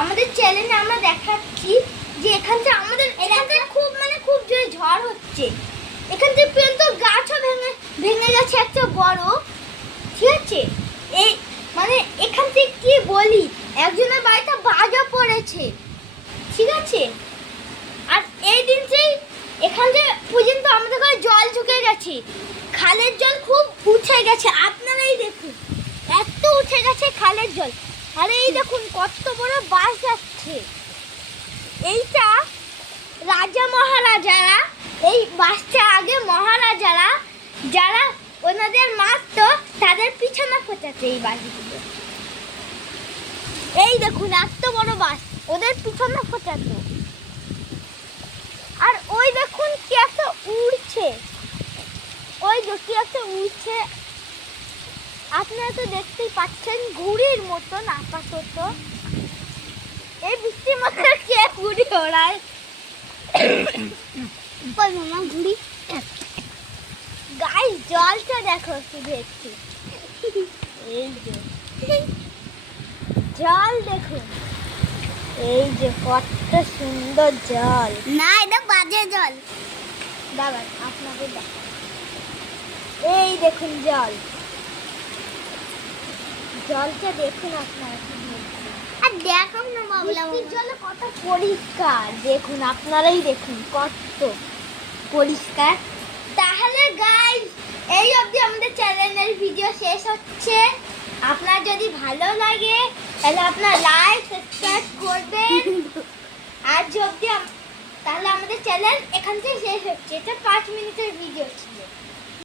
আমাদের চ্যানেলে আমরা দেখাচ্ছি যে এখান থেকে খুব জোরে ঝড় হচ্ছে। এখান থেকে পর্যন্ত গাছও ভেঙে গেছে একটা বড়, ঠিক আছে। এই মানে এখান থেকে কি বলি, একজনের বাড়িতে বাজা পড়েছে, ঠিক আছে। আর এই দিনতেই এখান থেকে পর্যন্ত আমাদের ঘরে জল ঢুকে গেছে, খালের জল খুব উঠে গেছে। আপনারাই দেখুন, এত উঠে গেছে খালের জল। আর এই দেখুন কত বড় বাস যাচ্ছে। এইটা রাজা মহারাজারা, এই বাসটা আগে মহারাজারা যারা ওনাদের মারতো তাদের পিছনে ফোটাচ্ছে এই বাসগুলো। এই দেখুন এত বড় বাস ওদের পিছনে ফোটাতো। আর ওই দেখুন কি একটা উড়ছে, ওই যে কি একটা উড়ছে, আপনারা তো দেখতেই পাচ্ছেন ঘুড়ির মতন আপাতত। এই বৃষ্টির মধ্যে কে ঘুড়ি ওড়ায়? কই মামা ঘুড়ি? গাইস জলটা দেখো শুধু একটু, এই যে জল দেখুন, এই যে কত সুন্দর জল। না এটা বাজে জল, দাঁড়ান আপনাকে দেখাই। এই দেখুন জল, জলটা দেখুন আপনারা। আর দেখুন না বাবলা, জল কত পরিষ্কার দেখুন, আপনারাই দেখুন কত পরিষ্কার। তাহলে গাইস এই অবধি আমাদের চ্যানেলের ভিডিও শেষ হচ্ছে। আপনার যদি ভালো লাগে তাহলে আপনার লাইক সাবস্ক্রাইব করবেন। আর যদি তাহলে আমাদের চ্যানেল এখান থেকে শেষ হচ্ছে। এটা 5 মিনিটের ভিডিও ছিল।